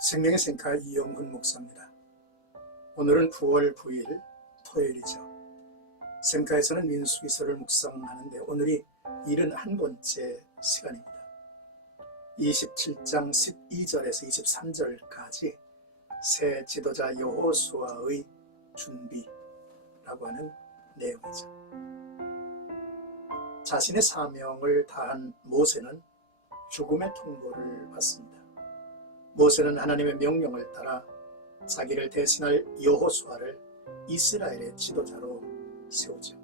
생명의 생카 이영훈 목사입니다. 오늘은 9월 9일 토요일이죠. 생카에서는 민수기서를 묵상하는데 오늘이 71번째 시간입니다. 27장 12절에서 23절까지 새 지도자 여호수아의 준비라고 하는 내용이죠. 자신의 사명을 다한 모세는 죽음의 통보를 받습니다. 모세는 하나님의 명령을 따라 자기를 대신할 여호수아를 이스라엘의 지도자로 세우죠.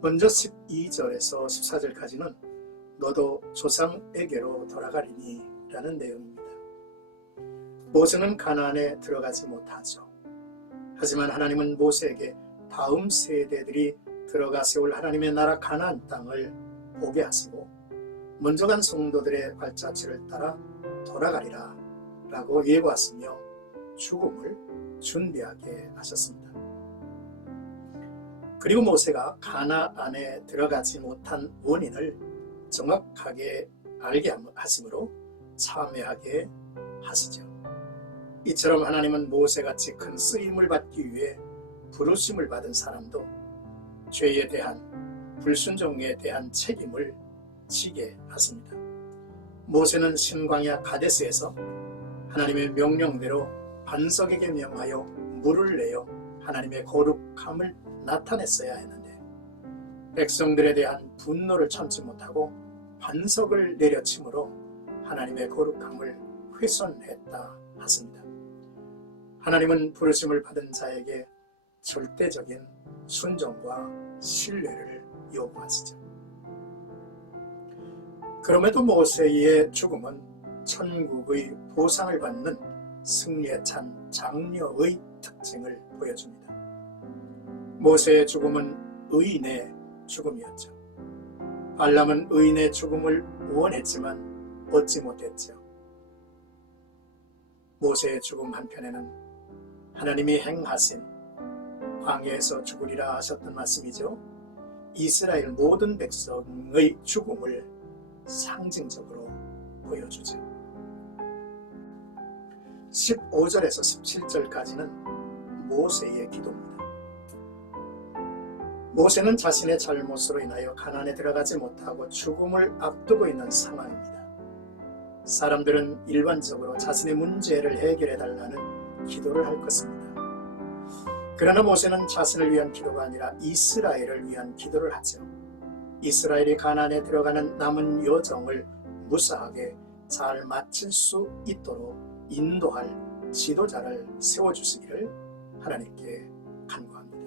먼저 12절에서 14절까지는 너도 조상에게로 돌아가리니 라는 내용입니다. 모세는 가나안에 들어가지 못하죠. 하지만 하나님은 모세에게 다음 세대들이 들어가 세울 하나님의 나라 가나안 땅을 보게 하시고 먼저 간 성도들의 발자취를 따라 돌아가리라 라고 예고하시며 죽음을 준비하게 하셨습니다. 그리고 모세가 가나안에 들어가지 못한 원인을 정확하게 알게 하심으로 참회하게 하시죠. 이처럼 하나님은 모세같이 큰 쓰임을 받기 위해 부르심을 받은 사람도 죄에 대한 불순종에 대한 책임을 지게 하십니다. 모세는 신광야 가데스에서 하나님의 명령대로 반석에게 명하여 물을 내어 하나님의 거룩함을 나타냈어야 했는데 백성들에 대한 분노를 참지 못하고 반석을 내려침으로 하나님의 거룩함을 훼손했다 하십니다. 하나님은 부르심을 받은 자에게 절대적인 순종과 신뢰를 요구하시죠. 그럼에도 모세의 죽음은 천국의 보상을 받는 승리에 찬 장려의 특징을 보여줍니다. 모세의 죽음은 의인의 죽음이었죠. 발람은 의인의 죽음을 원했지만 얻지 못했죠. 모세의 죽음 한편에는 하나님이 행하신 광야에서 죽으리라 하셨던 말씀이죠. 이스라엘 모든 백성의 죽음을 상징적으로 보여주죠. 15절에서 17절까지는 모세의 기도입니다. 모세는 자신의 잘못으로 인하여 가나안에 들어가지 못하고 죽음을 앞두고 있는 상황입니다. 사람들은 일반적으로 자신의 문제를 해결해 달라는 기도를 할 것입니다. 그러나 모세는 자신을 위한 기도가 아니라 이스라엘을 위한 기도를 하죠. 이스라엘이 가나안에 들어가는 남은 여정을 무사하게 잘 마칠 수 있도록 인도할 지도자를 세워주시기를 하나님께 간구합니다.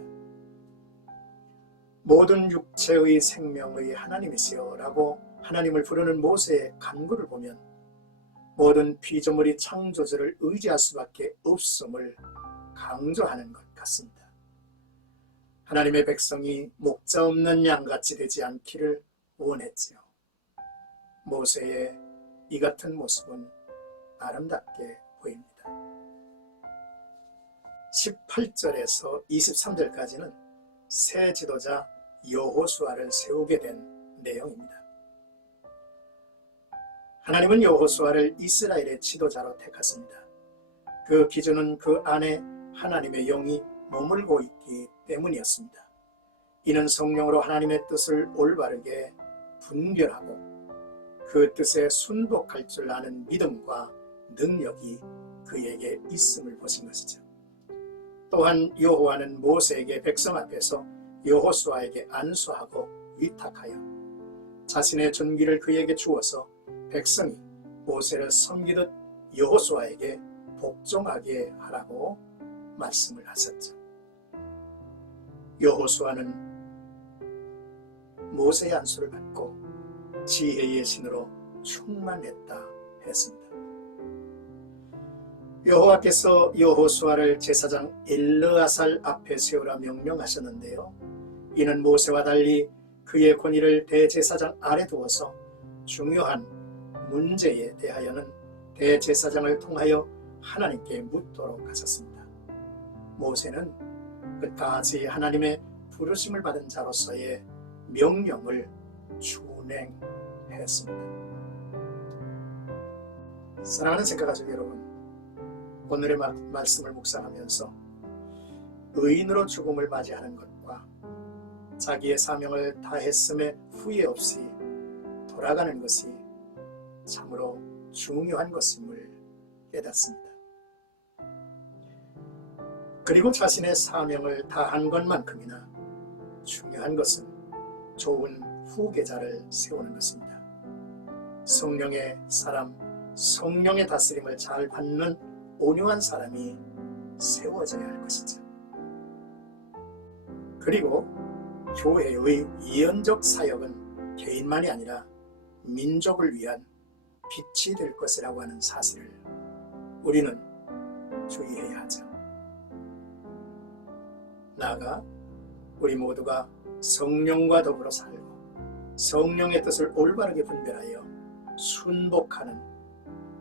모든 육체의 생명의 하나님이시여 라고 하나님을 부르는 모세의 간구를 보면 모든 피조물이 창조주를 의지할 수밖에 없음을 강조하는 것 같습니다. 하나님의 백성이 목자 없는 양같이 되지 않기를 원했지요. 모세의 이 같은 모습은 아름답게 보입니다. 18절에서 23절까지는 새 지도자 여호수아를 세우게 된 내용입니다. 하나님은 여호수아를 이스라엘의 지도자로 택하십니다. 그 기준은 그 안에 하나님의 영이 머물고 있기 때문이었습니다. 이는 성령으로 하나님의 뜻을 올바르게 분별하고 그 뜻에 순복할 줄 아는 믿음과 능력이 그에게 있음을 보신 것이죠. 또한 여호와는 모세에게 백성 앞에서 여호수아에게 안수하고 위탁하여 자신의 존귀를 그에게 주어서 백성이 모세를 섬기듯 여호수아에게 복종하게 하라고 말씀을 하셨죠. 여호수아는 모세의 안수를 받고 지혜의 신으로 충만했다 했습니다. 여호와께서 여호수아를 제사장 엘르아살 앞에 세우라 명령하셨는데요. 이는 모세와 달리 그의 권위를 대제사장 아래 두어서 중요한 문제에 대하여는 대제사장을 통하여 하나님께 묻도록 하셨습니다. 모세는 끝까지 하나님의 부르심을 받은 자로서의 명령을 준행했습니다. 사랑하는 생각가족 여러분, 오늘의 말씀을 묵상하면서 의인으로 죽음을 맞이하는 것과 자기의 사명을 다했음에 후회 없이 돌아가는 것이 참으로 중요한 것임을 깨닫습니다. 그리고 자신의 사명을 다한 것만큼이나 중요한 것은 좋은 후계자를 세우는 것입니다. 성령의 사람, 성령의 다스림을 잘 받는 온유한 사람이 세워져야 할 것이죠. 그리고 교회의 예언적 사역은 개인만이 아니라 민족을 위한 빛이 될 것이라고 하는 사실을 우리는 주의해야 하죠. 나아가 우리 모두가 성령과 더불어 살고 성령의 뜻을 올바르게 분별하여 순복하는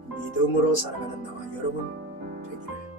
믿음으로 살아가는 나와 여러분 되기를